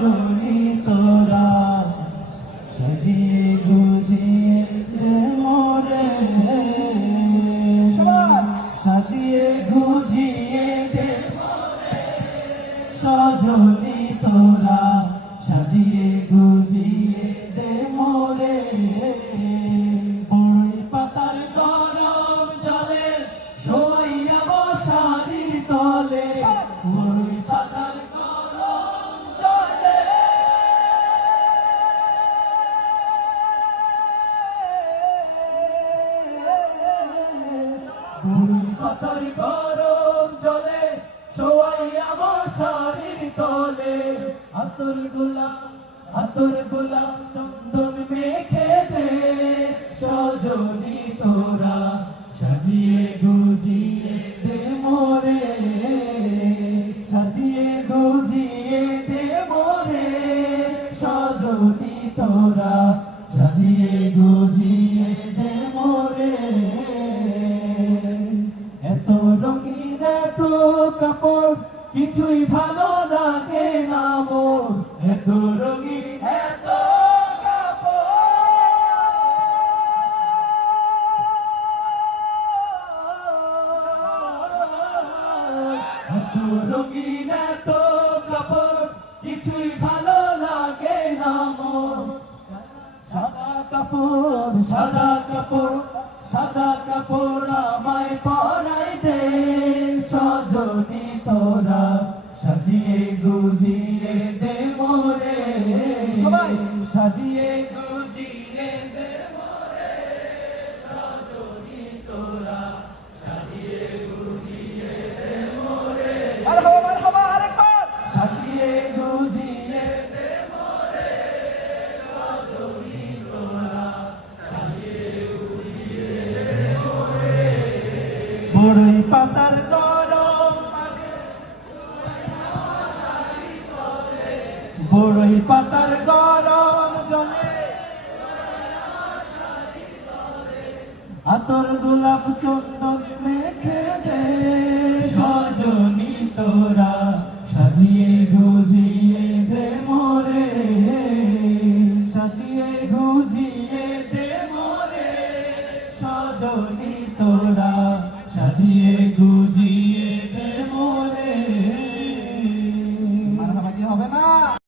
সজনী তোরা সাজিয়ে গুজিয়ে দে মোরে সাজিয়ে গুজিয়ে দে মোরে সজনী তোরা সাজিয়ে গুজিয়ে দে মোরে বড়ই পাতার গরম জলে শোয়াইয়া মশারির তলে বড়ই পাতার গরম জলে বড়ই পাতার গরম জলে শোয়াইয়া মশারির তলে আতর গোলাপ চন্দন মেখে দে সজনী তোরা সাজিয়ে গুজিয়ে দে মোরে সাজিয়ে গুজিয়ে দে মোরে সজনী তোরা সাজিয়ে গুজিয়ে দে মোরে এত রঙিন এত কাপড় কিছুই ভালো লাগে না মোর এত রঙিন এত এত রঙিন এত কাপড় কিছুই ভালো লাগে না মোর সাদা কাপড় সাদা কাপড় সাদা কাপড় আমায় পরাই দে সজনী তোরা সাজিয়ে গুজিয়ে দে মোরে সবাই সাজিয়ে গুজিয়ে দে মোরে সজনী তোরা সাজিয়ে গুজিয়ে দে মোরে মারহাবা আরেকবার সাজিয়ে গুজিয়ে দে মোরে সজনী তোরা সাজিয়ে গুজিয়ে দে মোরে বড়ই পাতার গরম বড়ই পাতার গরম জলে আতর গোলাপ চন্দন মেখে দে সজনী তোরা সাজিয়ে গুজিয়ে দে মোরে সাজিয়ে গুজিয়ে দে মোরে সজনী